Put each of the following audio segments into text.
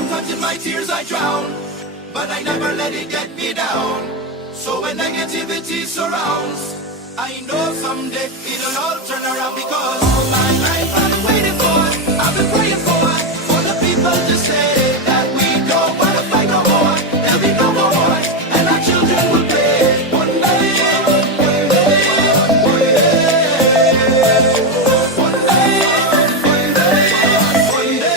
Sometimes in my tears I drown, but I never let it get me down. So when negativity surrounds, I know someday it'll all turn around, because all my life I've been waiting for, I've been praying for the people to say that we don't want to fight no more. There'll be no more wars, and our children will play one day, one day, one day, one day, one day, one day.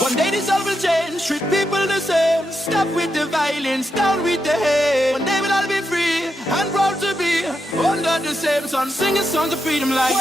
One day this all will change, treat people the same. Stop with the violence, down with the hate. One day we'll all be free and proud to be under the same sun, singing songs of freedom like.